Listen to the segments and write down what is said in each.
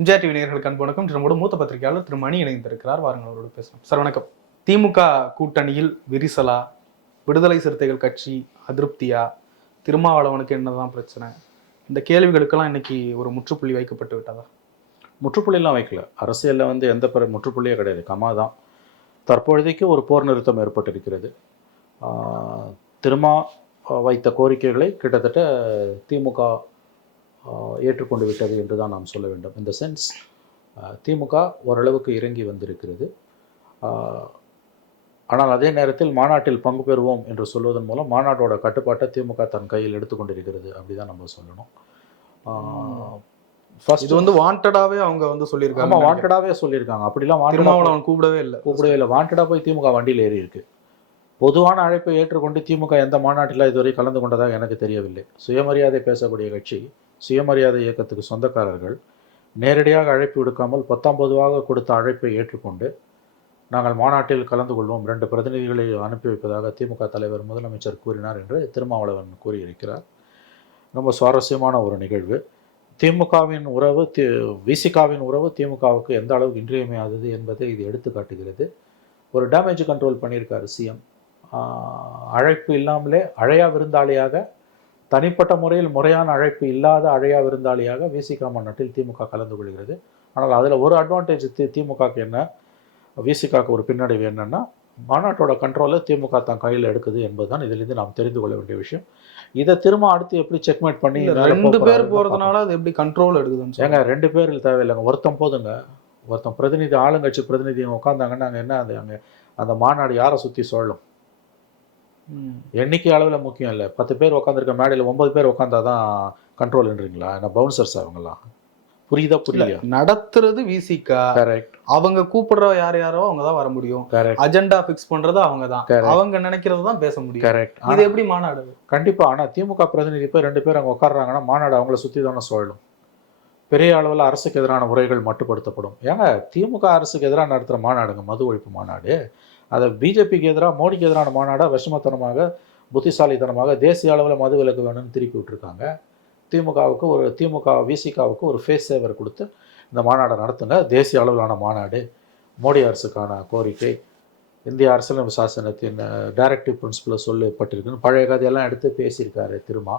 MGR TV நேர்களுக்கு அன்பு வணக்கம். நம்மோட மூத்த பத்திரிகையாளர் திரு மணி இணைந்திருக்கிறார். வாருங்கள் அவரோடு பேசலாம். சார் வணக்கம். திமுக கூட்டணியில் விரிசலா விடுதலை சிறுத்தைகள் கட்சி அதிருப்தியா? திருமாவளவனுக்கு என்னதான் பிரச்சனை? இந்த கேள்விகளுக்கெல்லாம் இன்னைக்கு ஒரு முற்றுப்புள்ளி வைக்கப்பட்டு விட்டதா? முற்றுப்புள்ளிலாம் வைக்கல. அரசியலில் வந்து எந்த பிற முற்றுப்புள்ளியே கிடையாது. கமா தான். தற்பொழுதைக்கு ஒரு போர் நிறுத்தம் ஏற்பட்டிருக்கிறது. திருமா வைத்த கோரிக்கைகளை கிட்டத்தட்ட திமுக ஏற்றுக்கொண்டு விட்டது என்று தான் நாம் சொல்ல வேண்டும். இந்த சென்ஸ் திமுக ஓரளவுக்கு இறங்கி வந்திருக்கிறது. ஆனால் அதே நேரத்தில் மாநாட்டில் பங்கு பெறுவோம் என்று சொல்வதன் மூலம் மாநாட்டோட கட்டுப்பாட்டை திமுக தன் கையில் எடுத்துக்கொண்டிருக்கிறது அப்படி தான் நம்ம சொல்லணும். ஃபர்ஸ்ட் இது வந்து வாண்டடாவே அவங்க வந்து சொல்லியிருக்காங்க வாண்டடாவே சொல்லியிருக்காங்க. அப்படிலாம் திருமாவளவன் கூப்பிடவே இல்லை. கூப்பிடவே இல்லை. வாண்டடா போய் திமுக வண்டியில் ஏறி இருக்கு பொதுவான அழைப்பை ஏற்றுக்கொண்டு திமுக எந்த மாநாட்டில் இதுவரை கலந்து கொண்டதாக எனக்கு தெரியவில்லை. சுயமரியாதை பேசக்கூடிய கட்சி சுயமரியாதை இயக்கத்துக்கு சொந்தக்காரர்கள் நேரடியாக அழைப்பு விடுக்காமல் பத்தாம் பொதுவாக கொடுத்த அழைப்பை ஏற்றுக்கொண்டு நாங்கள் மாநாட்டில் கலந்து கொள்வோம். ரெண்டு பிரதிநிதிகளை அனுப்பி வைப்பதாக திமுக தலைவர் முதலமைச்சர் கூறினார் என்று திருமாவளவன் கூறியிருக்கிறார். ரொம்ப சுவாரஸ்யமான ஒரு நிகழ்வு. திமுகவின் உறவு தி விசிகாவின் உறவு திமுகவுக்கு எந்த அளவுக்கு இன்றியமையாதது என்பதை இது எடுத்து காட்டுகிறது. ஒரு டேமேஜ் கண்ட்ரோல் பண்ணியிருக்காரு சிஎம் அழைப்பு இல்லாமலே அழையா விருந்தாளியாக தனிப்பட்ட முறையில் முறையான அழைப்பு இல்லாத அழையா விருந்தாளியாக விசிகா மாநாட்டில் திமுக கலந்து கொள்கிறது. ஆனால் அதில் ஒரு அட்வான்டேஜ் தி திமுகக்கு என்ன? விசிகாக்கு ஒரு பின்னடைவு என்னன்னா மாநாட்டோட கண்ட்ரோலை திமுக தான் கையில் எடுக்குது என்பதுதான் இதிலிருந்து நாம் தெரிந்து கொள்ள வேண்டிய விஷயம். இதை திரும்ப அடுத்து எப்படி செக்மேட் பண்ணி ரெண்டு பேர் போறாருன்னு போறதுனால அது எப்படி கண்ட்ரோல் எடுக்குதுன்னு ஏங்க ரெண்டு பேர் தேவையில்லைங்க. ஒருத்தன் போதுங்க. ஒருத்தன் பிரதிநிதி ஆளுங்கட்சி பிரதிநிதி உட்காந்தாங்கன்னா அங்கே என்ன அது அங்கே அந்த மாநாடு யாரை சுற்றி சொல்லும். எண்ணிக்கை அளவில் முக்கியம் இல்லை. பத்து பேர் உட்காந்துருக்க மேடையில் ஒன்பது பேர் உட்காந்தாதான் கண்ட்ரோல்ன்றீங்களா என்ன பவுன்சர்ஸ் அவங்களாம் புரியுதா புரியலையா? நடத்துறது விசிகா கரெக்ட் அவங்க கூப்பிடுற யார் யாரோ அவங்க தான் வர முடியும். கரெக்ட் அஜெண்டா ஃபிக்ஸ் பண்றது அவங்க தான். அவங்க நினைக்கிறது தான் பேச முடியும். கரெக்ட் இது எப்படி மாநாடு? கண்டிப்பாக ஆனால் திமுக பிரதிநிதி போய் ரெண்டு பேர் அங்கே உட்காடுறாங்கன்னா மாநாடு அவங்கள சுற்றி தானே சொல்லணும் பெரிய அளவில் அரசுக்கு எதிரான உரைகள் மட்டுப்படுத்தப்படும். ஏங்க திமுக அரசுக்கு எதிராக நடத்துகிற மாநாடுங்க மது ஒழிப்பு மாநாடு? அதை பிஜேபிக்கு எதிராக மோடிக்கு எதிரான மாநாடாக விஷமத்தனமாக புத்திசாலித்தனமாக தேசிய அளவில் மது விலக்கு வேணும்னு திருப்பி விட்டுருக்காங்க. திமுகவுக்கு ஒரு திமுக விசிகாவுக்கு ஒரு ஃபேஸ் சேவர் கொடுத்து இந்த மாநாடை நடத்துங்க. தேசிய அளவிலான மாநாடு மோடி அரசுக்கான கோரிக்கை இந்திய அரசியலமைப்பு சாசனத்தின் டைரக்டிவ் பிரின்சிபலை சொல்லப்பட்டிருக்குன்னு பழைய கதையெல்லாம் எடுத்து பேசியிருக்காரு திருமா.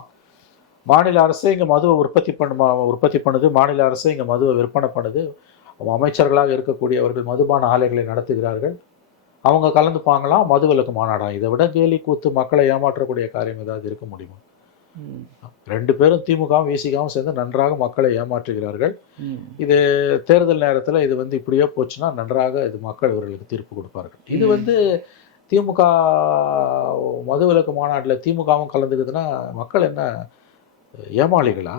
மாநில அரசே இங்கே மதுவை உற்பத்தி பண்ண உற்பத்தி பண்ணுது. மாநில அரசே இங்கே மதுவை விற்பனை பண்ணுது. அமைச்சர்களாக இருக்கக்கூடியவர்கள் மதுபான ஆலைகளை நடத்துகிறார்கள். அவங்க கலந்துப்பாங்களாம் மதுவிலக்கு மாநாடா? இதை விட கேலி கூத்து மக்களை ஏமாற்றக்கூடிய காரியம் ஏதாவது இருக்க முடியுமா. ரெண்டு பேரும் திமுகவும் விசிகாவும் சேர்ந்து நன்றாக மக்களை ஏமாற்றுகிறார்கள். இது தேர்தல் நேரத்தில் இது வந்து இப்படியே போச்சுன்னா நன்றாக இது மக்கள் இவர்களுக்கு தீர்ப்பு கொடுப்பார்கள். இது. வந்து திமுக மதுவிலக்கு மாநாட்டில் திமுகவும் கலந்துக்குதுன்னா மக்கள் என்ன ஏமாளிகளா.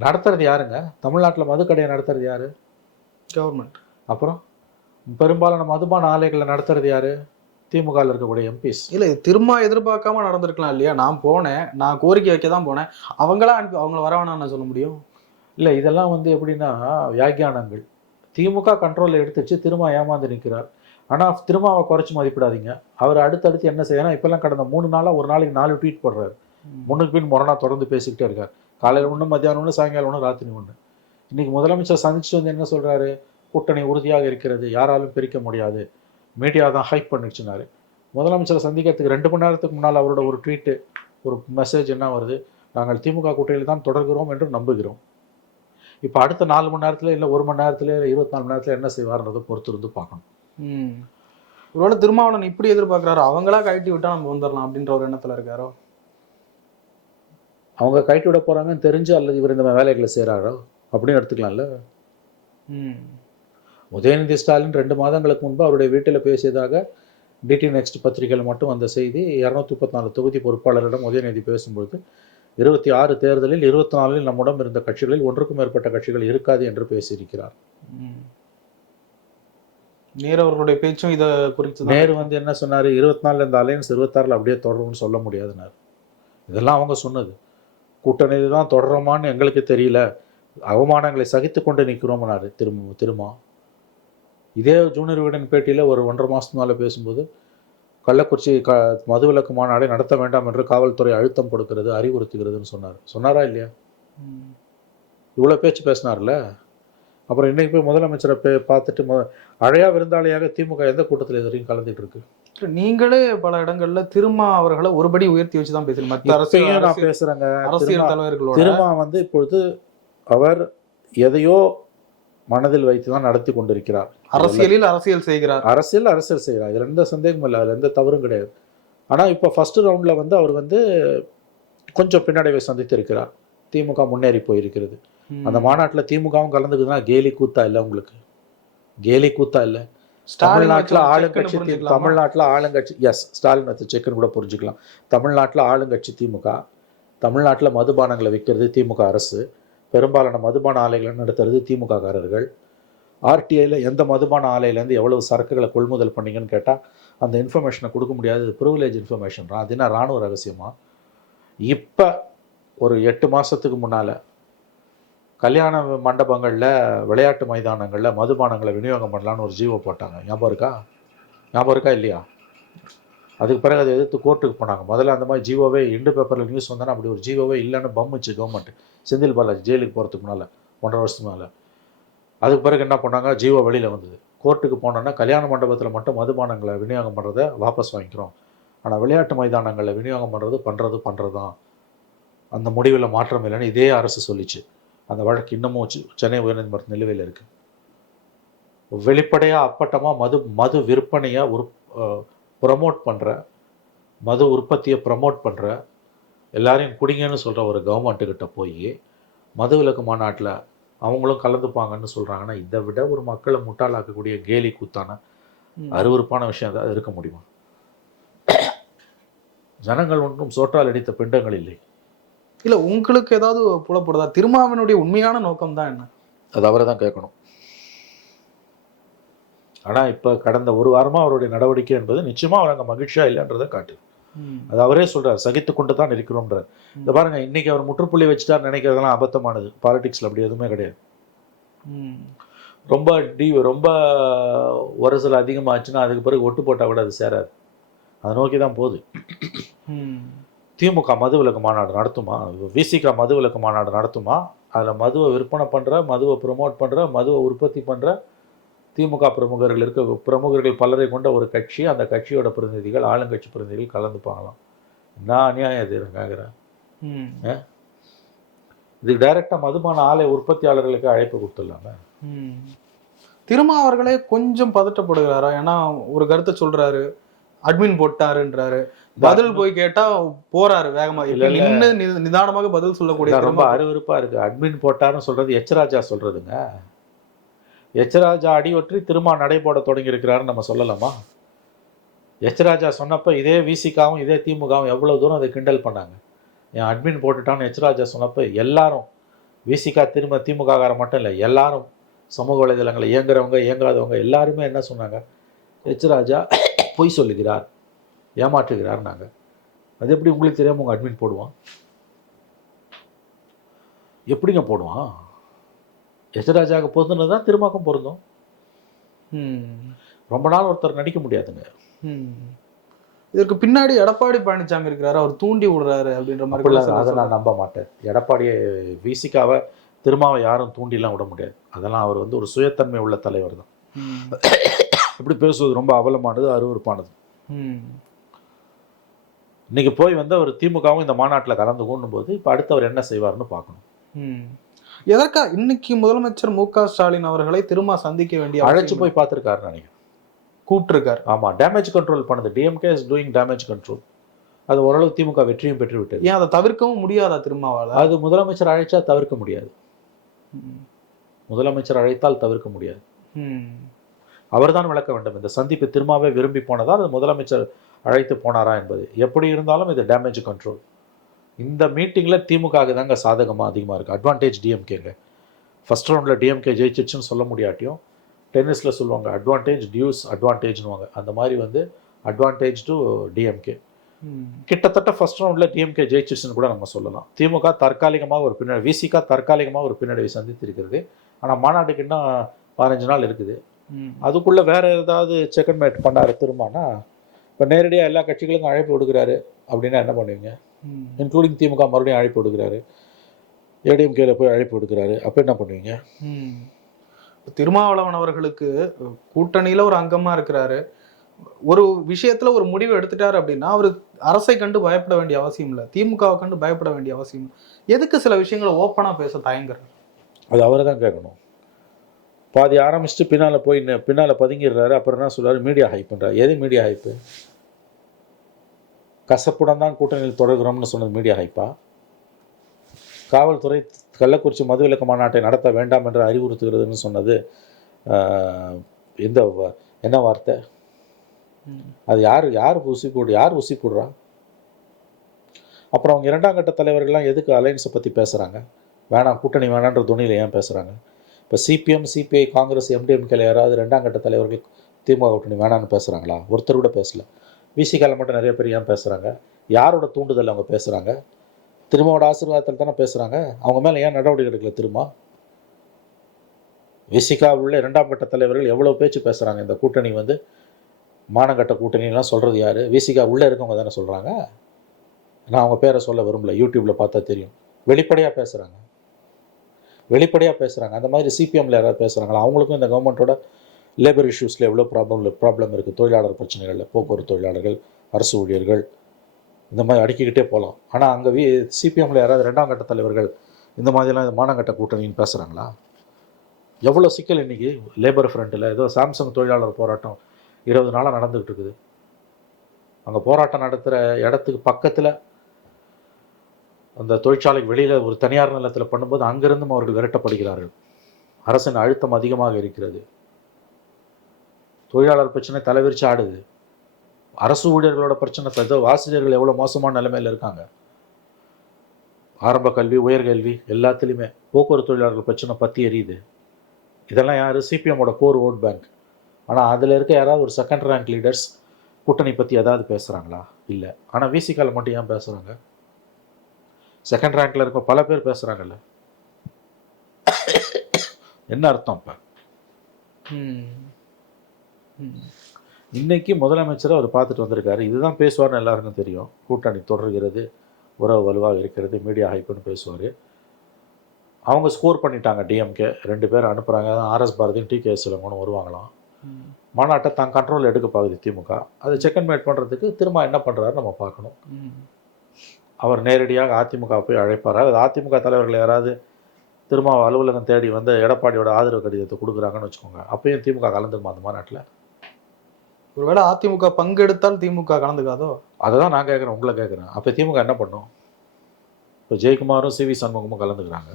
நடத்துறது யாருங்க? தமிழ்நாட்டில் மதுக்கடையை நடத்துறது யாரு? கவர்மெண்ட். அப்புறம்? பெரும்பாலான மதுபான ஆலைகளை நடத்துறது யாரு? திமுகவில் இருக்கக்கூடிய எம்பிஸ். இல்ல இது திரும்ப எதிர்பார்க்காம நடந்திருக்கலாம் இல்லையா? நான் போனேன் நான் கோரிக்கை வைக்க தான் போனேன். அவங்களா அனுப்பி அவங்கள வர வேணாம்னு சொல்ல முடியும்? இல்லை இதெல்லாம் வந்து எப்படின்னா வியாக்கியானங்கள். திமுக கண்ட்ரோலில் எடுத்துச்சு திரும்ப ஏமாந்து நிற்கிறார் ஆனால் திருமாவை குறைச்சி மதிப்பிடாதீங்க. அவர் அடுத்தடுத்து என்ன செய்யணும் இப்போல்லாம் கடந்த மூணு நாளாக ஒரு நாளைக்கு நாலு ட்வீட் போடுறாரு. முன்னுக்கு பின் முரணா தொடர்ந்து பேசிக்கிட்டே இருக்கார். காலையில் ஒன்று மத்தியானம் ஒன்று சாயங்காலம் ஒன்று ராத்திரி ஒன்று இன்னைக்கு முதலமைச்சர் சந்திச்சுட்டு வந்து என்ன சொல்றாரு? கூட்டணி உறுதியாக இருக்கிறது. யாராலும் பிரிக்க முடியாது. மீடியா தான் ஹைப் பண்ணிடுச்சுனாரு முதலமைச்சரை சந்திக்கிறதுக்கு ரெண்டு மணி நேரத்துக்கு முன்னால் அவரோட ஒரு ட்வீட்டு ஒரு மெசேஜ் என்ன வருது? நாங்கள் திமுக கூட்டணியில் தான் தொடர்கிறோம் என்று நம்புகிறோம். இப்போ அடுத்த நாலு மணி நேரத்தில் இல்லை ஒரு மணி நேரத்தில் இல்லை இருபத்தி நாலு மணி நேரத்தில் என்ன செய்வார்ன்றதை பொறுத்து இருந்து பார்க்கணும். ம். ஒருவேளை திருமாவளவன் இப்படி எதிர்பார்க்கறாரு அவங்களா கழட்டி விட்டா நம்ம வந்துடலாம் அப்படின்ற ஒரு எண்ணத்துல இருக்காரோ? அவங்க கைட்டு விட போகிறாங்கன்னு தெரிஞ்சு அல்லது இவர் இந்த வேலைகளை செய்கிறாரோ அப்படின்னு எடுத்துக்கலாம்ல. ம். உதயநிதி ஸ்டாலின் ரெண்டு மாதங்களுக்கு முன்பு அவருடைய வீட்டில் பேசியதாக டிடி நெக்ஸ்ட் பத்திரிகையில் மட்டும் வந்த செய்தி இரநூத்தி முப்பத்தி நாலு தொகுதி பொறுப்பாளரிடம் உதயநிதி பேசும்பொழுது இருபத்தி ஆறு தேர்தலில் இருபத்தி நாலில் நம்முடன் இருந்த கட்சிகளில் ஒன்றுக்கும் மேற்பட்ட கட்சிகள் இருக்காது என்று பேசியிருக்கிறார். நேரு அவர்களுடைய பேச்சும் இதை குறித்து நேரு வந்து என்ன சொன்னார்? இருபத்தி நாலில் இந்த அலையன்ஸ் இருபத்தாறில் அப்படியே தொடரும்னு சொல்ல முடியாதுனார். இதெல்லாம் அவங்க சொன்னது. கூட்டணி தான் தொடருமான்னு எங்களுக்கு தெரியல. அவமானங்களை சகித்து கொண்டு நிற்கிறோம்னாரு திரும்ப. திருமா இதே ஜூனியர் விகடன் பேட்டியில் ஒரு ஒன்றரை மாதத்துக்கு மேலே பேசும்போது கள்ளக்குறிச்சி க மதுவிலக்கு மாநாடை நடத்த வேண்டாம் என்று காவல்துறை அழுத்தம் கொடுக்கிறது அறிவுறுத்துகிறதுன்னு சொன்னார். சொன்னாரா இல்லையா. இவ்வளோ பேச்சு பேசினார்ல? அப்புறம் இன்னைக்கு போய் முதலமைச்சரை போய் பார்த்துட்டு மொ அழையா விருந்தாளியாக திமுக எந்த கூட்டத்தில் இது வரைக்கும் கலந்துட்டு இருக்கு நீங்களே பல இடங்கள்ல திருமா அவர்களை ஒருபடி உயர்த்தி வச்சு தான் பேசுறீங்க மற்ற இப்பயும் அரசியல் நான் பேசுறேங்க. அரசியல் தலைவர்களோட திருமா வந்து இப்பொழுது அவர் எதையோ மனதில் வைத்து தான் நடத்தி கொண்டிருக்கிறார். அரசியலில் அரசியல் செய்கிறார். அரசியல் அரசியல் செய்கிறார். இதுல எந்த சந்தேகமும் இல்லை. அதுல எந்த தவறும் கிடையாது. ஆனா இப்போ ஃபர்ஸ்ட் ரவுண்ட்ல வந்து அவர் வந்து கொஞ்சம் பின்னடைவை சந்தித்திருக்கிறார். திமுக முன்னேறி போயிருக்கிறது. அந்த மாநாட்டுல திமுகவும் கலந்துக்குதுன்னா கேலி கூத்தா இல்லை உங்களுக்கு? கேலி கூத்தா இல்லை? தமிழ்நாட்டுல ஆளுங்கட்சி? தமிழ்நாட்டுல ஆளுங்கட்சி எஸ் ஸ்டாலின் வச்சு செக்குன்னு கூட புரிஞ்சுக்கலாம். தமிழ்நாட்டுல ஆளுங்கட்சி திமுக தமிழ்நாட்டுல மதுபானங்களை விற்கிறது திமுக அரசு பெரும்பாலான மதுபான ஆலைகளை நடத்துறது திமுக ஆர்டிஐயில் எந்த மதுபான ஆலையிலேருந்து எவ்வளவு சரக்குகளை கொள்முதல் பண்ணீங்கன்னு கேட்டால் அந்த இன்ஃபர்மேஷனை கொடுக்க முடியாது. ப்ரிவிலேஜ் இன்ஃபர்மேஷன் அது என்ன ராணுவ ரகசியமாக இப்போ ஒரு எட்டு மாதத்துக்கு முன்னால் கல்யாண மண்டபங்களில் விளையாட்டு மைதானங்களில் மதுபானங்களை விநியோகம் பண்ணலான்னு ஒரு ஜீவோ போட்டாங்க. ஞாபகம் இருக்கா? ஞாபகம் இருக்கா இல்லையா? அதுக்கு பிறகு அதை எதிர்த்து கோர்ட்டுக்கு போனாங்க. முதல்ல அந்த மாதிரி ஜீவோவே இண்டு பேப்பரில் நியூஸ் வந்தானே அப்படி ஒரு ஜீவோவே இல்லைன்னு பம்மிச்சு கவர்மெண்ட் செந்தில் பாலாஜி ஜெயிலுக்கு போகிறதுக்கு முன்னால் ஒன்றரை வருஷத்துக்கு மேலே அதுக்கு பிறகு என்ன பண்ணாங்க? ஜீவோ வெளியில் வந்தது. கோர்ட்டுக்கு போனோன்னா கல்யாண மண்டபத்தில் மட்டும் மதுபானங்களை விநியோகம் பண்ணுறதை வாபஸ் வாங்கிக்கிறோம். ஆனால் விளையாட்டு மைதானங்களில் விநியோகம் பண்ணுறது பண்ணுறது பண்ணுறது தான் அந்த முடிவில் மாற்றம் இல்லைன்னு இதே அரசு சொல்லிச்சு. அந்த வழக்கு இன்னமும் சென்னை உயர்நீதிமன்ற நிலுவையில் இருக்குது வெளிப்படையாக அப்பட்டமாக மது மது விற்பனையை ஒரு ப்ரமோட் பண்ணுற மது உற்பத்தியை ப்ரமோட் பண்ணுற எல்லாரையும் குடிங்கன்னு சொல்கிற ஒரு கவர்மெண்ட்டுக்கிட்ட போய் மது விலக்கு மாநாட்டில் அவங்களும் கலந்துப்பாங்கன்னு சொல்கிறாங்கன்னா இதை விட ஒரு மக்களை முட்டாளாக்கக்கூடிய கேலி கூத்தான? ம். அருவருப்பான விஷயம் ஏதாவது இருக்க முடியுமா? ஜனங்கள் ஒன்றும் சோற்றால் அடித்த பிண்டங்கள் இல்லை. இல்ல உங்களுக்கு ஏதாவது புலப்படுதா? திருமாவினுடைய உண்மையான நோக்கம் தான் என்ன? அது அவரை தான் கேட்கணும். ஆனால் இப்போ கடந்த ஒரு வாரமாக அவருடைய நடவடிக்கை என்பது நிச்சயமாக அவர் அங்கே மகிழ்ச்சியாக இல்லைன்றதை காட்டு. ம். அது அவரே சொல்றார் சகித்து கொண்டு தான் இருக்கிறோன்றார் இந்த பாருங்க இன்னைக்கு அவர் முற்றுப்புள்ளி வச்சுட்டார் நினைக்கிறதெல்லாம் அபத்தமானது. பாலிடிக்ஸ்ல அப்படி எதுவுமே கிடையாது. ரொம்ப டி ரொம்ப உரசல் அதிகமாச்சுன்னா அதுக்கு பிறகு ஒட்டு போட்டால் கூட அது சேராது. அதை நோக்கி தான் போகுது. திமுக மதுவிலக்கு மாநாடு நடத்துமா? விசிக மதுவிலக்கு மாநாடு நடத்துமா? அதில் மதுவை விற்பனை பண்ணுற மதுவை ப்ரொமோட் பண்ணுற மதுவை உற்பத்தி பண்ணுற திமுக பிரமுகர்கள் இருக்க பிரமுகர்கள் பலரை கொண்ட ஒரு கட்சி அந்த கட்சியோட பிரதிநிதிகள் ஆளுங்கட்சி பிரதிநிதிகள் கலந்துப்பாங்களாம் என்ன அநியாயம் இது? கேட்குறேன் ம். இதுக்கு டைரெக்டாக மதுபான ஆலை உற்பத்தியாளர்களுக்கு அழைப்பு கொடுத்துடலாமே. ம். திருமா அவர்களே கொஞ்சம் பதட்டப்படுகிறாரா? ஏன்னா ஒரு கருத்தை சொல்றாரு. அட்மின் போட்டாருன்றாரு. பதில் போய் கேட்டா போறாரு வேகமா. நிதானமாக பதில் சொல்லக்கூடிய ரொம்ப அருவருப்பா இருக்கு. அட்மின் போட்டாருன்னு சொல்றது எச்ராஜா சொல்றதுங்க. எச்ராஜா அடிவற்றி திரும்ப நடைபோட தொடங்கியிருக்கிறாருன்னு தொடங்கி இருக்கிறாருன்னு நம்ம சொல்லலாமா? எச்ராஜா சொன்னப்போ இதே விசிகாவும் இதே திமுகவும் எவ்வளோ தூரம் அதை கிண்டல் பண்ணாங்க? என் அட்மின் போட்டுட்டான்னு எச்ராஜா சொன்னப்போ எல்லாரும் விசிகா திரும்ப திமுக மட்டும் இல்லை எல்லாரும் சமூக வலைதளங்களை இயங்குறவங்க இயங்காதவங்க எல்லாருமே என்ன சொன்னாங்க? எச்ராஜா பொய் சொல்லுகிறார் ஏமாற்றுகிறார் நாங்கள் அது எப்படி உங்களுக்கு தெரியாமல் உங்கள் அட்மின் போடுவான்? எப்படிங்க போடுவான்? எச்சராஜாவுக்கு பொருந்தினது தான் திருமாக்கும் பொருந்தும். ரொம்ப நாள் ஒருத்தர் நடிக்க முடியாதுங்க. இதற்கு பின்னாடி எடப்பாடி பழனிசாமி இருக்கிறாரு அவர் தூண்டி விடுறாரு அப்படின்ற மாதிரி அதை நான் நம்ப மாட்டேன் எடப்பாடியை விசிகாவை திருமாவை யாரும் தூண்டிலாம் விட முடியாது அதெல்லாம் அவர் வந்து ஒரு சுயத்தன்மை உள்ள தலைவர் தான். இப்படி பேசுவது ரொம்ப அவலமானது அருவருப்பானது ம். இன்னைக்கு போய் வந்து அவர் திமுகவும் இந்த மாநாட்டில் கலந்து கொள்ளும் போது இப்போ அடுத்தவர் என்ன செய்வார்னு பார்க்கணும் ம். எதற்கா இன்னைக்கு முதலமைச்சர் மு க ஸ்டாலின் அவர்களை திரும்ப சந்திக்க வேண்டிய அழைச்சு போய் பார்த்துருக்காரு நினைக்கிறேன். கூப்பிட்டிருக்காரு. ஆமா டேமேஜ் கண்ட்ரோல் பண்ணுது. DMK is doing damage control அது ஓரளவு திமுக வெற்றியும் பெற்று விட்டது ஏன் அதை தவிர்க்கவும் முடியாதா திருமாவால அது முதலமைச்சர் அழைச்சா தவிர்க்க முடியாது. முதலமைச்சர் அழைத்தால் தவிர்க்க முடியாது. அவர்தான் விளக்க வேண்டும். இந்த சந்திப்பு திரும்பவே விரும்பி போனதால் அது முதலமைச்சர் அழைத்து போனாரா என்பது. எப்படி இருந்தாலும் இது டேமேஜ் கண்ட்ரோல் இந்த மீட்டிங்கில் திமுக தாங்க சாதகமாக அதிகமாக இருக்குது அட்வான்டேஜ் டிஎம்கேங்க ஃபர்ஸ்ட் ரவுண்டில் டிஎம்கே ஜெயிச்சிச்சுன்னு சொல்ல முடியாட்டியும் டென்னிஸில் சொல்லுவாங்க அட்வான்டேஜ் டியூஸ் அட்வான்டேஜ்னுவாங்க அந்த மாதிரி வந்து அட்வான்டேஜ் டு டிஎம்கே. கிட்டத்தட்ட ஃபர்ஸ்ட் ரவுண்டில் டிஎம்கே ஜெயிச்சிச்சுன்னு கூட நம்ம சொல்லலாம். திமுக தற்காலிகமாக ஒரு பின்னடை விசிகா தற்காலிகமாக ஒரு பின்னடைவை சந்தித்திருக்கிறது ஆனால் மாநாட்டுக்கு இன்னும் பதினஞ்சு நாள் இருக்குது. அதுக்குள்ளே வேற ஏதாவது செகண்ட் மேட் பண்ணாரு திரும்பினா இப்போ நேரடியாக எல்லா கட்சிகளுக்கும் அழைப்பு விடுக்கிறாரு அப்படின்னா என்ன பண்ணுவீங்க. இன்க்ளூடிங் திமுக மறுபடியும் அழைப்பு விடுக்கிறாரு. ஏடிஎம்கேல போய் அழைப்பு விடுக்கிறாரு. அப்போ என்ன பண்ணுவீங்க. திருமாவளவன் அவர்களுக்கு கூட்டணியில ஒரு அங்கமா இருக்கிறாரு. ஒரு விஷயத்துல ஒரு முடிவு எடுத்துட்டாரு அப்படின்னா அவர் அரசை கண்டு பயப்பட வேண்டிய அவசியம் இல்லை. திமுகவை கண்டு பயப்பட வேண்டிய அவசியம் எதுக்கு சில விஷயங்களை ஓப்பனா பேச தயங்குறாரு? அது அவரை தான் கேட்கணும். பாதி ஆரம்பிச்சுட்டு பின்னால் போய் பின்னால பதுங்கிடுறாரு. அப்புறம் என்ன சொல்றாரு? மீடியா ஹைப்புன்றார் எது மீடியா ஹைப்பு கசப்புடன் தான் கூட்டணியில் தொடர்கிறோம்னு சொன்னது மீடியா ஹைப்பா காவல்துறை கள்ளக்குறிச்சி மதுவிலக்கு மாநாட்டை நடத்த வேண்டாம் என்று அறிவுறுத்துகிறதுன்னு சொன்னது இந்த என்ன வார்த்தை? அது யார் யார் உசி போடு யார் உசி போடுறா? அப்புறம் அவங்க இரண்டாம் கட்ட தலைவர்கள்லாம் எதுக்கு அலையன்ஸை பற்றி பேசுகிறாங்க வேணாம் கூட்டணி வேணான்ற துணியில் ஏன் பேசுகிறாங்க இப்போ சிபிஎம் சிபிஐ காங்கிரஸ் எம்டிஎம்கேல யாராவது ரெண்டாம் கட்ட தலைவர்கள் திமுக கூட்டணி வேணான்னு பேசுகிறாங்களா ஒருத்தர் கூட பேசல. விசிகால மட்டும் நிறைய பேர் ஏன் பேசுகிறாங்க யாரோட தூண்டுதல் அவங்க பேசுகிறாங்க திரும்பவோட ஆசீர்வாதத்தில் தானே பேசுகிறாங்க அவங்க மேலே ஏன் நடவடிக்கை எடுக்கல திரும்ப விசிகா உள்ள இரண்டாம் கட்ட தலைவர்கள் எவ்வளோ பேச்சு பேசுகிறாங்க இந்த கூட்டணி வந்து மானங்கட்ட கூட்டணிலாம் சொல்கிறது யார்? விசிகா உள்ளே இருக்கவங்க தானே சொல்கிறாங்க நான் அவங்க பேரை சொல்ல விரும்பல. யூடியூப்பில் பார்த்தா தெரியும். வெளிப்படையாக பேசுகிறாங்க வெளிப்படையாக பேசுகிறாங்க அந்த மாதிரி சிபிஎம்மில் யாராவது பேசுகிறாங்களா அவங்களுக்கும் இந்த கவர்மெண்ட்டோட லேபர் இஷ்யூஸில் எவ்வளோ ப்ராப்ளம் ப்ராப்ளம் இருக்குது தொழிலாளர் பிரச்சனைகளில் போக்குவரத்து தொழிலாளர்கள் அரசு ஊழியர்கள் இந்த மாதிரி அடுக்கிக்கிட்டே போகலாம் ஆனால் அங்கே வி சிபிஎம்ல யாராவது ரெண்டாம் கட்ட தலைவர்கள் இந்த மாதிரிலாம் இந்த மானங்கட்ட கூட்டணின்னு பேசுகிறாங்களா எவ்வளோ சிக்கல் இன்னைக்கு? லேபர் ஃப்ரண்ட்டில் ஏதோ சாம்சங் தொழிலாளர் போராட்டம் இருபது நாளாக நடந்துக்கிட்டு இருக்குது. அங்கே போராட்டம் நடத்துகிற இடத்துக்கு பக்கத்தில் அந்த தொழிற்சாலைக்கு வெளியில் ஒரு தனியார் நிலத்தில் பண்ணும்போது அங்கிருந்தும் அவர்கள் விரட்டப்படுகிறார்கள். அரசின் அழுத்தம் அதிகமாக இருக்கிறது. தொழிலாளர் பிரச்சனை தலைவிரிச்சு ஆடுது. அரசு ஊழியர்களோட பிரச்சனை ஆசிரியர்கள் எவ்வளோ மோசமான நிலைமையில் இருக்காங்க? ஆரம்ப கல்வி உயர்கல்வி எல்லாத்துலேயுமே போக்குவரத்து தொழிலாளர்கள் பிரச்சனை பற்றி எரியுது. இதெல்லாம் யார்? சிபிஎம்மோட கோர் ஓட் பேங்க் ஆனால் அதில் இருக்க யாராவது ஒரு செகண்ட் ரேங்க் லீடர்ஸ் கூட்டணி பற்றி ஏதாவது பேசுகிறாங்களா இல்லை. ஆனால் விசிகால மட்டும் ஏன் பேசுகிறாங்க செகண்ட் ரேங்க்ல இருக்க பல பேர் பேசுகிறாங்கல்ல என்ன அர்த்தம் இப்போ. இன்னைக்கு முதலமைச்சர் அவர் பார்த்துட்டு வந்திருக்காரு. இதுதான் பேசுவார்னு எல்லாருக்கும் தெரியும். கூட்டணி தொடர்கிறது உறவு வலுவாக இருக்கிறது மீடியா ஹைப்புன்னு பேசுவார். அவங்க ஸ்கோர் பண்ணிட்டாங்க டிஎம்கே ரெண்டு பேர் அனுப்புகிறாங்க ஆர்எஸ் பாரதியும் டி கே சிலங்கனும் வருவாங்களாம். மாநாட்டை தான் கண்ட்ரோல் எடுக்க பாக்குது திமுக. அதை செக் அண்ட் மேட் பண்ணுறதுக்கு திரும்ப என்ன பண்ணுறாரு நம்ம பார்க்கணும். அவர் நேரடியாக அதிமுக போய் அழைப்பாரா? அது அதிமுக தலைவர்கள் யாராவது திரும்ப அலுவலகம் தேடி வந்து எடப்பாடியோட ஆதரவு கடிதத்தை கொடுக்குறாங்கன்னு வச்சுக்கோங்க. அப்பயும் திமுக கலந்துருமா அந்த மாநாட்டில்? ஒருவேளை அதிமுக பங்கெடுத்தால் திமுக கலந்துக்காதோ? அதை தான் நான் கேட்குறேன் உங்களை கேட்குறேன் அப்போ திமுக என்ன பண்ணும்? இப்போ ஜெயக்குமாரும் சிவி சண்முகமும் கலந்துக்கிறாங்க.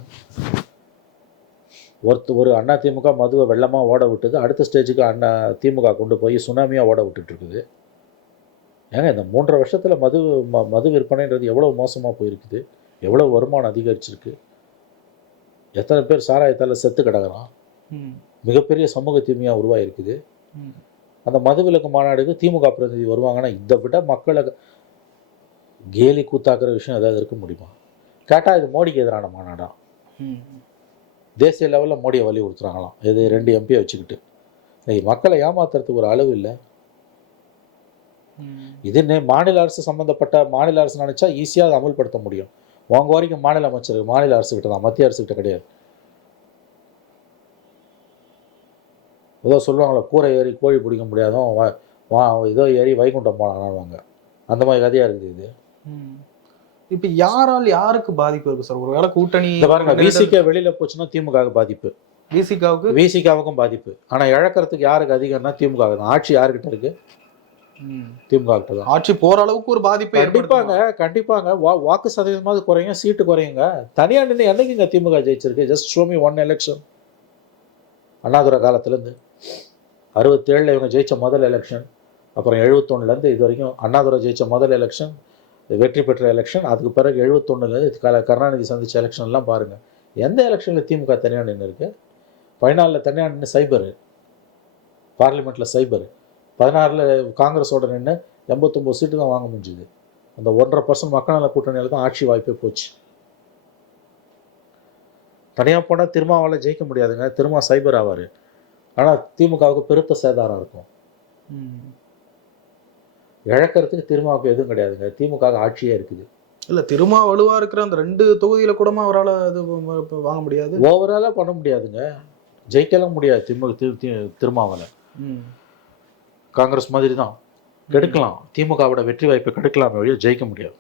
ஒருத்த ஒரு அண்ணா திமுக மதுவை வெள்ளமாக ஓட விட்டது அடுத்த ஸ்டேஜுக்கு அண்ணா திமுக கொண்டு போய் சுனாமியாக ஓட விட்டுட்டு இருக்குது ஏங்க இந்த மூன்றரை வருஷத்தில் மது ம மது விற்பனைன்றது எவ்வளோ மோசமாக போயிருக்குது? எவ்வளோ வருமானம் அதிகரிச்சிருக்கு? எத்தனை பேர் சாராயத்தால் செத்து கிடக்குறான். மிகப்பெரிய சமூக தீமையாக உருவாயிருக்குது. அந்த மதுவிலக்கு மாநாடுக்கு திமுக பிரதிநிதி வருவாங்கன்னா இதை விட மக்களை கேலி கூத்தாக்குற விஷயம் ஏதாவது இருக்க முடியுமா? கேட்டால் இது மோடிக்கு எதிரான மாநாடா? ம். தேசிய லெவலில் மோடியை வலியுறுத்துறாங்களாம் இது ரெண்டு எம்பியை வச்சுக்கிட்டு. மக்களை ஏமாத்துறதுக்கு ஒரு அளவு இல்லை. இது மாநில அரசு சம்மந்தப்பட்ட மாநில அரசு நினைச்சா ஈஸியாக அதை அமல்படுத்த முடியும். உங்க வரைக்கும் மாநில அமைச்சர் மாநில அரசுகிட்ட தான் மத்திய அரசுகிட்ட கிடையாது. ஏதோ சொல்லுவாங்களே கூரை ஏறி கோழி பிடிக்க முடியாதும் வா- ஏதோ ஏறி வைகுண்டம் போனாங்க அந்த மாதிரி கதையாக இருக்குது இது. இப்ப யாரால் யாருக்கு பாதிப்பு இருக்கு சார்? ஒருவேளை கூட்டணி பாருங்க விசிக வெளியில போச்சுன்னா திமுக பாதிப்பு. விசிகாவுக்கு விசிகாவுக்கும் பாதிப்பு. ஆனா இழக்கிறதுக்கு யாருக்கு அதிகம்னா திமுக தான். ஆட்சி யாருக்கிட்ட இருக்கு? திமுக கிட்ட தான். ஆட்சி போற அளவுக்கு ஒரு பாதிப்பை கண்டிப்பாங்க கண்டிப்பாங்க. வா வாக்கு சதவீதமாவது குறையும் சீட்டு குறையுங்க. தனியா நின்று என்னைக்குங்க திமுக ஜெயிச்சிருக்கு? Just show one election Annadurai காலத்துலேருந்து. அறுபத்தேழில் இவங்க ஜெயிச்ச முதல் எலெக்ஷன் அப்புறம் எழுபத்தொன்னுலேருந்து இது வரைக்கும் அண்ணாதுரை ஜெயிச்ச முதல் எலெக்ஷன் வெற்றி பெற்ற எலெக்ஷன் அதுக்கு பிறகு எழுபத்தொன்னுலேருந்து க கருணாநிதி சந்திச்ச எலெக்ஷன்லாம் பாருங்கள் எந்த எலெக்ஷனில் திமுக தனியாக நின்று இருக்கு பதினாலில் தனியாக நின்று சைபர். பார்லிமெண்ட்டில் சைபர். பதினாறில் காங்கிரஸோட நின்று எண்பத்தொம்போது சீட்டு தான் வாங்க முடிஞ்சுது. அந்த ஒன்றரை பர்சன்ட் மக்கள் நல கூட்டணியில் தான் ஆட்சி வாய்ப்பே போச்சு. தனியாக போனால் திருமாவால் ஜெயிக்க முடியாதுங்க. திருமா சைபர் ஆவார். ஆனால் திமுகவுக்கு பெருத்த சேதாரம் இருக்கும். இழக்கிறதுக்கு திமுகவுக்கு எதுவும் கிடையாதுங்க. திமுக ஆட்சியே இருக்குது. இல்ல திருமா வலுவா இருக்கிற அந்த ரெண்டு தொகுதியில கூடமா அவரால் வ- வாங்க முடியாது? ஓவராலாக பண்ண முடியாதுங்க. ஜெயிக்கலாம் முடியாது திமுக தி- தி- திருமாவளை. ம். காங்கிரஸ் மாதிரி தான் கெடுக்கலாம். திமுகவோட வெற்றி வாய்ப்பை கெடுக்கலாமே வழிய ஜெயிக்க முடியாது.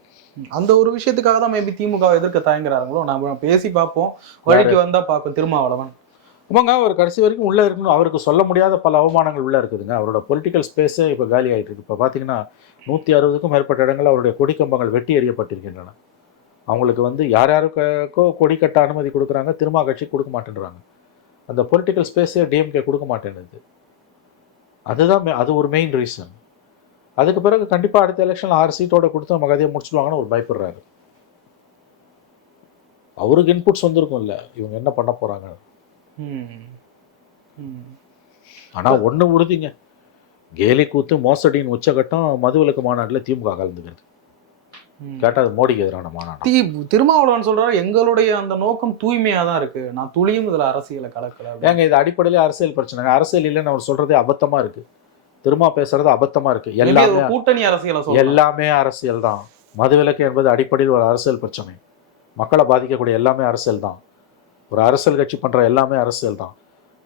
அந்த ஒரு விஷயத்துக்காக தான் மேபி திமுக எதிர்க்க தயங்குறாங்களோ நாம பேசி பார்ப்போம். வழிக்கு வந்தா பார்க்கும் திருமாவளவன். உமாங்க அவர் கடைசி வரைக்கும் உள்ளே இருக்கணும். அவருக்கு சொல்ல முடியாத பல அவமானங்கள் உள்ளே இருக்குதுங்க. அவரோட பொலிட்டிக்கல் ஸ்பேஸே இப்போ காலி ஆகிட்டு இருக்கு. இப்போ பார்த்தீங்கன்னா நூற்றி அறுபதுக்கும் மேற்பட்ட இடங்கள் அவருடைய கொடிக்கம்பங்கள் வெட்டி எறியப்பட்டிருக்கின்றன. அவங்களுக்கு வந்து யார் யாருக்கோ கொடி கட்ட அனுமதி கொடுக்குறாங்க திரும்ப கட்சி கொடுக்க மாட்டேன்றாங்க. அந்த பொலிட்டிக்கல் ஸ்பேஸே டிஎம்கே கொடுக்க மாட்டேன்னுது. அதுதான் மே- அது ஒரு மெயின் ரீசன் அதுக்கு பிறகு கண்டிப்பாக அடுத்த எலெக்ஷன் ஆறு சீட்டோட கொடுத்து நம்ம கதையை முடிச்சுடுவாங்கன்னு ஒரு பயப்படுறாரு. அவருக்கு இன்புட்ஸ் இல்லை இவங்க என்ன பண்ண போகிறாங்க ஆனால் ஒண்ணு உறுதிங்க. கேலி கூத்து மோசடியின் உச்சகட்டம் மதுவிலக்கு மாநாட்டில் திமுக கலந்துக்கிறது. கேட்டால் அது மோடிக்கு எதிரான மாநாடு. தி திருமாவளவன் சொல்றாரு எங்களுடைய அந்த நோக்கம் தூய்மையா தான் இருக்கு. நான் துளியும் இதுல அரசியலை கலக்கல. ஏங்க இது அடிப்படையிலே அரசியல் பிரச்சனைங்க. அரசியல் இல்லைன்னு அவர் சொல்றதே அபத்தமா இருக்கு. திரும்ப பேசுறது அபத்தமா இருக்கு. எல்லாமே கூட்டணி அரசியலை எல்லாமே அரசியல் தான். மதுவிலக்கு என்பது அடிப்படையில் ஒரு அரசியல் பிரச்சனை. மக்களை பாதிக்கக்கூடிய எல்லாமே அரசியல் தான். ஒரு அரசியல் கட்சி பண்ற எல்லாமே அரசியல் தான்.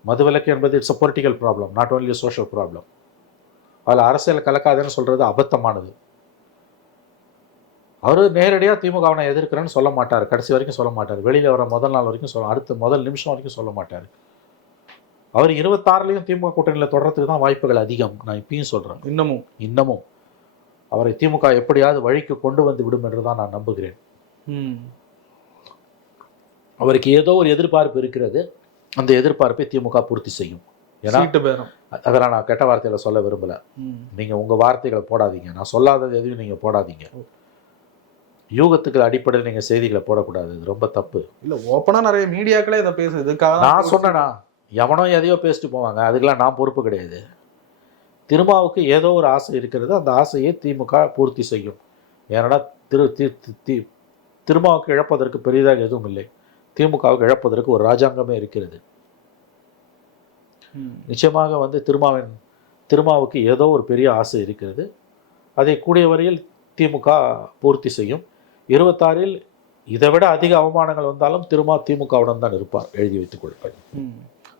மதுவிலக்கு என்பது it's a political problem not only social problem அதில் அரசியல் கலக்காதுன்னு சொல்றது அபத்தமானது. அவர் நேரடியாக திமுகவை எதிர்க்கிறேன்னு சொல்ல மாட்டார். கடைசி வரைக்கும் சொல்ல மாட்டார். வெளியில் வர முதல் நாள் வரைக்கும் சொல்ல அடுத்த முதல் நிமிஷம் வரைக்கும் சொல்ல மாட்டார். அவர் இருபத்தாறுலையும் திமுக கூட்டணியில் தொடர்றதுக்கு தான் வாய்ப்புகள் அதிகம். நான் இப்பயும் சொல்கிறேன் இன்னமும். இன்னமும். அவரை திமுக எப்படியாவது வழிக்கு கொண்டு வந்து விடும் என்று தான் நான் நம்புகிறேன். ம். அவருக்கு ஏதோ ஒரு எதிர்பார்ப்பு இருக்கிறது. அந்த எதிர்பார்ப்பை திமுக பூர்த்தி செய்யும். ஏன்னா அதெல்லாம் நான் கெட்ட வார்த்தையில சொல்ல விரும்பல. ம். நீங்க உங்க வார்த்தைகளை போடாதீங்க. நான் சொல்லாதது எதையும் நீங்க போடாதீங்க. யூகத்துக்கு அடிப்படையில் நீங்க செய்திகளை போடக்கூடாது. இது ரொம்ப தப்பு. இல்ல ஓப்பனா நிறைய மீடியாக்களே இதை பேசுது இதுக்காக நான் சொன்னேனா எவனோ எதையோ பேசிட்டு போவாங்க. அதுக்கெல்லாம் நான் பொறுப்பு கிடையாது. திருமாவுக்கு ஏதோ ஒரு ஆசை இருக்கிறது. அந்த ஆசையை திமுக பூர்த்தி செய்யும். ஏன்னா திரு தி- தி- தி- திருமாவுக்கு இழப்பதற்கு பெரிதாக எதுவும் இல்லை. திமுகவுக்கு இழப்பதற்கு ஒரு ராஜாங்கமே இருக்கிறது. நிச்சயமாக வந்து திருமாவின் திருமாவுக்கு ஏதோ ஒரு பெரிய ஆசை இருக்கிறது அதை கூடிய வரையில் திமுக பூர்த்தி செய்யும் இருபத்தாறில் இதை விட அதிக அவமானங்கள் வந்தாலும் திருமா திமுகவுடன் தான் இருப்பார் எழுதி வைத்துக் கொள்ளுங்கள் ம்.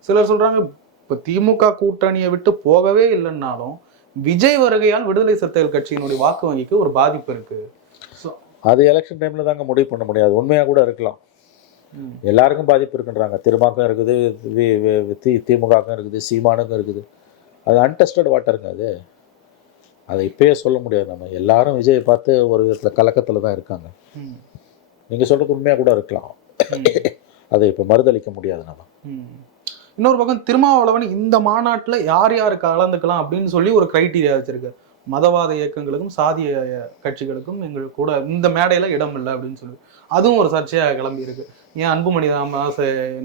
சிலர் சொல்றாங்க இப்ப திமுக கூட்டணியை விட்டு போகவே இல்லைன்னாலும் விஜய் வருகையால் விடுதலை சிறுத்தைகள் கட்சியினுடைய வாக்கு வங்கிக்கு ஒரு பாதிப்பு இருக்கு அது எலெக்ஷன் டைம்ல தாங்க முடிவு பண்ண முடியாது உண்மையா கூட இருக்கலாம். எல்லாருக்கும் பாதிப்பு இருக்குன்றாங்க. திருமாக்கும் இருக்குது தி திமுகக்கும் இருக்குது சீமானுக்கும் இருக்குது. அது அன்டெஸ்டட் வாட்டருங்க அது. அதை இப்பயே சொல்ல முடியாது நம்ம. எல்லாரும் விஜயை பார்த்து ஒரு விதத்தில் கலக்கத்தில் தான் இருக்காங்க. நீங்கள் சொல்கிறது உண்மையாக கூட இருக்கலாம். அதை இப்போ மறுதளிக்க முடியாது நம்ம. இன்னொரு பக்கம் திருமாவளவன் இந்த மாநாட்டுல யார் யார் கலந்துக்கலாம் அப்படின்னு சொல்லி ஒரு கிரைட்டீரியா வச்சிருக்காரு மதவாத இயக்கங்களுக்கும் சாதிய கட்சிகளுக்கும் எங்கள் கூட இந்த மேடையில் இடம் இல்லை அப்படின்னு சொல்லி. அதுவும் ஒரு சர்ச்சையாக கிளம்பி இருக்கு ஏன் அன்புமணி ராமதாஸ்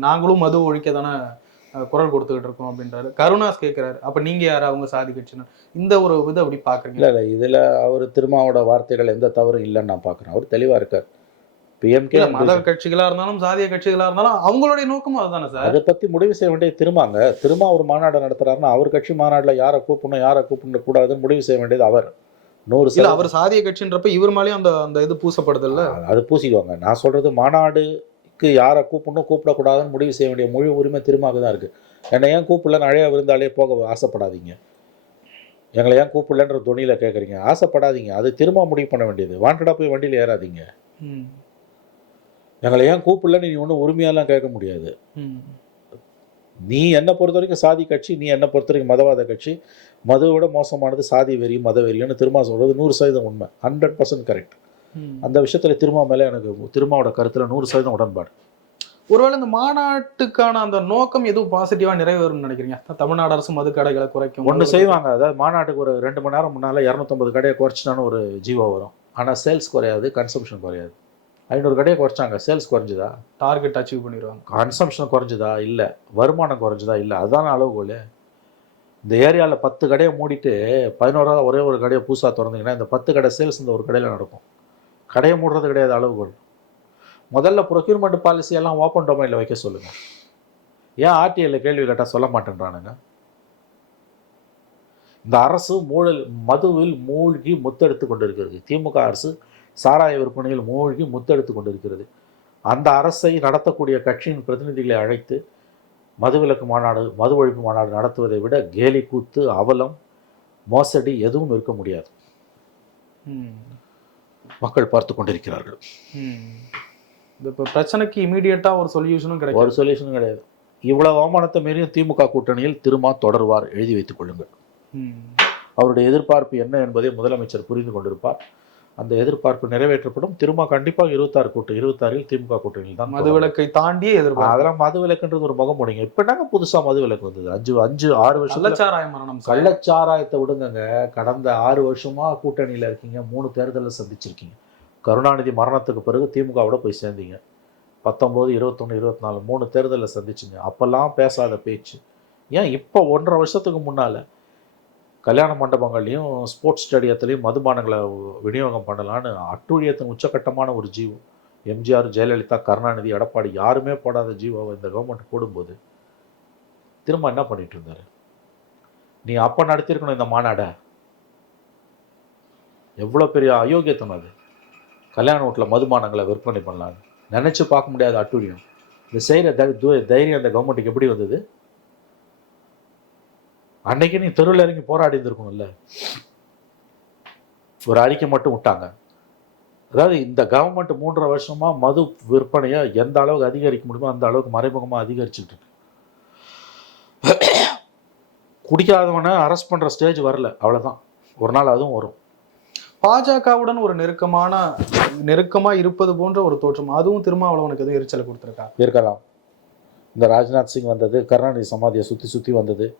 நாங்களும் மது ஒழிக்க தானே குரல் கொடுத்துக்கிட்டு இருக்கோம் அப்படின்றாரு. கருணாஸ் கேட்குறாரு அப்போ நீங்கள் யார்? அவங்க சாதி கட்சின்னு. இந்த ஒரு இதை அப்படி பார்க்குறீங்க இல்லை இல்லை. இதில் அவர் திருமாவோட வார்த்தைகள் எந்த தவறும் இல்லைன்னு நான் பார்க்குறேன். அவர் தெளிவாக இருக்கார். பிஎம்கே மத கட்சிகளா இருந்தாலும் சாதிய கட்சிகளா இருந்தாலும் அவங்களுடைய நோக்கமும் அதுதானே சார்? அதை பற்றி முடிவு செய்ய வேண்டியது திருமாங்க. திருமா ஒரு மாநாடு நடத்துறாருன்னா அவர் கட்சி மாநாட்டில் யாரை கூப்பிடணும் யாரை கூப்பிட கூடாதுன்னு முடிவு செய்ய வேண்டியது அவர். நூறு சதவீதம். அவர் சாதிய கட்சின்றப்ப இவர் மேலேயும் அந்த அந்த இது பூசப்படுது இல்ல அது பூசிக்குவாங்க. நான் சொல்றது மாநாடுக்கு யாரை கூப்பிடணும் கூப்பிடக்கூடாதுன்னு முடிவு செய்ய வேண்டிய முழு உரிமை திருமாவுக்கு தான் இருக்கு. என்னை ஏன் கூப்பிடலன்னு அழைய விருந்தாலே போக ஆசைப்படாதீங்க. எங்களை ஏன் கூப்பிடலன்ற துணியில கேட்குறீங்க ஆசைப்படாதீங்க. அது திரும்ப முடிவு பண்ண வேண்டியது. வாண்டடா போய் வண்டியில் ஏறாதீங்க. எங்களை ஏன் கூப்பிடலன்னு நீ ஒன்றும் உரிமையாலாம் கேட்க முடியாது. நீ என்னை பொறுத்த வரைக்கும் சாதி கட்சி நீ என்னை பொறுத்த வரைக்கும் மதவாத கட்சி. மதுவை விட மோசமானது சாதி வெறி மத வெறின்னு திருமா சொல்றது நூறு சதவீதம் உண்மை. Hundred percent correct. அந்த விஷயத்துல திருமா மேலே எனக்கு திருமாவோட கருத்துல நூறு சதவீதம் உடன்பாடு. ஒருவேளை இந்த மாநாட்டுக்கான அந்த நோக்கம் எதுவும் பாசிட்டிவா நிறைவேறும்னு நினைக்கிறீங்க? தமிழ்நாடு அரசு மது கடைகளை குறைக்கும் ஒன்று செய்வாங்க. அதாவது மாநாட்டுக்கு ஒரு ரெண்டு மணி நேரம் முன்னால் இரநூத்தம்பது கடையை குறைச்சிட்டான்னு ஒரு ஜீவோ வரும். ஆனால் சேல்ஸ் குறையாது கன்சம்ஷன் குறையாது. ஐநூறு கடையை குறைச்சாங்க. சேல்ஸ் குறைஞ்சுதா? டார்கெட் அச்சீவ் பண்ணிடுவாங்க. கன்சம்ஷன் குறைஞ்சுதா? இல்லை. வருமானம் குறைஞ்சுதா? இல்லை. அதுதானே அளவுகோல். இந்த ஏரியாவில் பத்து கடையை மூடிட்டு பதினோராவது ஒரே ஒரு கடையை புதுசாக திறந்தீங்கன்னா இந்த பத்து கடை சேல்ஸ் இந்த ஒரு கடையில் நடக்கும். கடையை மூடுறது கிடையாது அளவுகோல். முதல்ல ப்ரொக்யூர்மெண்ட் பாலிசி எல்லாம் ஓப்பன் டொமைனில் வைக்க சொல்லுங்கள் ஏன் ஆர்டிஐல கேள்வி கேட்டால் சொல்ல மாட்டேன்றானுங்க? இந்த அரசு மூழல் மதுவில் மூழ்கி முத்தெடுத்து கொண்டிருக்கிறது. திமுக அரசு சாராய விற்பனையில் மூழ்கி முத்தெடுத்து கொண்டிருக்கிறது. அந்த அரசை நடத்தக்கூடிய கட்சியின் பிரதிநிதிகளை அழைத்து மதுவிலக்கு மாநாடு மது ஒழிப்பு மாநாடு நடத்துவதை விட கேலி கூத்து அவலம் மோசடி எதுவும் இருக்க முடியாது. மக்கள் பார்த்து கொண்டிருக்கிறார்கள். இப்போ பிரச்சனைக்கு இமீடியட்டா ஒரு சொல்யூஷனும் கிடைக்கும் ஒரு சொல்யூஷனும் கிடையாது. இவ்வளவு அவமானத்தை மீறியும் திமுக கூட்டணியில் திருமா தொடர்வார் எழுதி வைத்துக் கொள்ளுங்கள். அவருடைய எதிர்பார்ப்பு என்ன என்பதை முதலமைச்சர் புரிந்து கொண்டிருப்பார். அந்த எதிர்பார்ப்பு நிறைவேற்றப்படும். திருமா கண்டிப்பாக இருபத்தாறு கூட்டு இருபத்தாறில் திமுக கூட்டணியில் தான் தொடரும். மதுவிலக்கை தாண்டியே எதிர்பார்க்கலாம் அதெல்லாம் மது விலக்குன்றது ஒரு முகம் முடிங்க இப்ப என்னங்க புதுசா மது விலக்கு வந்தது? அஞ்சு அஞ்சு ஆறு வருஷத்துல கள்ளச்சாராய மரணம் சார். கள்ளச்சாராயத்தை விடுங்கங்க. கடந்த ஆறு வருஷமா கூட்டணியில இருக்கீங்க. மூணு தேர்தலில் சந்திச்சிருக்கீங்க. கருணாநிதி மரணத்துக்கு பிறகு திமுகவோட போய் சேர்ந்தீங்க. பத்தொம்போது இருபத்தொன்று இருபத்தி நாலு மூணு தேர்தலில் சந்திச்சிங்க. அப்பெல்லாம் பேசாத பேச்சு. ஏன் இப்போ ஒன்றரை வருஷத்துக்கு முன்னால கல்யாண மண்டபங்கள்லையும் ஸ்போர்ட்ஸ் ஸ்டேடியத்துலையும் மதுபானங்களை விநியோகம் பண்ணலான்னு அட்டூழியத்தின் உச்சக்கட்டமான ஒரு ஜீவம். எம்ஜிஆர் ஜெயலலிதா கருணாநிதி எடப்பாடி யாருமே போடாத ஜீவாவை இந்த கவர்மெண்ட் போடும்போது திரும்ப என்ன பண்ணிட்டு இருந்தார்? நீ அப்போ நடத்தியிருக்கணும் இந்த மாநாடை. எவ்வளோ பெரிய அயோக்கியத்தனம் அது. கல்யாண வீட்டில் மதுபானங்களை விற்பனை பண்ணலான்னு நினச்சி பார்க்க முடியாத அட்டூழியம். இந்த செய்கிற தை தைரியம் அந்த கவர்மெண்ட்டுக்கு எப்படி வந்தது? அன்னைக்கு நீ தெருவில் இறங்கி போராடி இருந்திருக்கணும்ல. ஒரு அறிக்கை மட்டும் விட்டாங்க. அதாவது இந்த கவர்மெண்ட் மூன்றரை வருஷமா மது விற்பனையை எந்த அளவுக்கு அதிகரிக்க முடியுமோ அந்த அளவுக்கு மறைமுகமாக அதிகரிச்சுட்டு இருக்கு. குடிக்காதவனை அரெஸ்ட் பண்ற ஸ்டேஜ் வரல. அவ்வளவுதான். ஒரு நாள் அதுவும் வரும். பாஜகவுடன் ஒரு நெருக்கமான நெருக்கமா இருப்பது போன்ற ஒரு தோற்றம். அதுவும் திருமாவளவனுக்கு எதுவும் எரிச்சலை கொடுத்திருக்கா? இருக்கலாம். இந்த ராஜ்நாத் சிங் வந்தது கருணாநிதி சமாதியை சுற்றி சுற்றி வந்தது.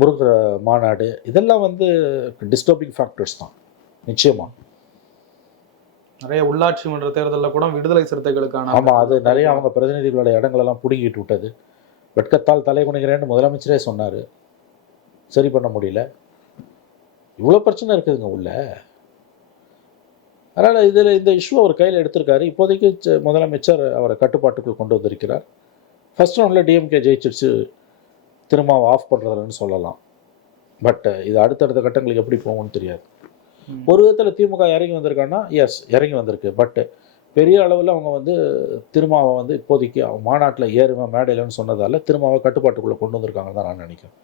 முருகர் மாநாடு இதெல்லாம் வந்து டிஸ்டர்பிங் ஃபேக்டர்ஸ் தான் நிச்சயமா. நிறைய உள்ளாட்சி மன்ற தேர்தலில் கூட விடுதலை சிறுத்தைகளுக்கான ஆமாம் அது நிறைய அவங்க பிரதிநிதிகளோட இடங்களெல்லாம் பிடுங்கிட்டு விட்டது. வெட்கத்தால் தலை குனிகிறேன்னு முதலமைச்சரே சொன்னார். சரி பண்ண முடியல. இவ்வளோ பிரச்சனை இருக்குதுங்க உள்ள. அதனால் இதில் இந்த இஷ்யூ அவர் கையில் எடுத்திருக்காரு. இப்போதைக்கு முதலமைச்சர் அவரை கட்டுப்பாட்டுக்குள் கொண்டு வந்திருக்கிறார். ஃபர்ஸ்ட் ரவுண்டில் டிஎம்கே ஜெயிச்சிடுச்சு திரும்ப ஆஃப் பண்ணுறதுன்னு சொல்லலாம். பட் இது அடுத்தடுத்த கட்டங்களுக்கு எப்படி போகும்னு தெரியாது. ஒரு விதத்தில் திமுக இறங்கி வந்திருக்கான்னா எஸ் இறங்கி வந்திருக்கு. பட் பெரிய அளவில் அவங்க வந்து திருமாவை வந்து இப்போதைக்கு மாநாட்டில் ஏறுவேன் மேடையிலன்னு சொன்னதால திருமாவை கட்டுப்பாட்டுக்குள்ளே கொண்டு வந்திருக்காங்கன்னு தான் நான் நினைக்கிறேன்.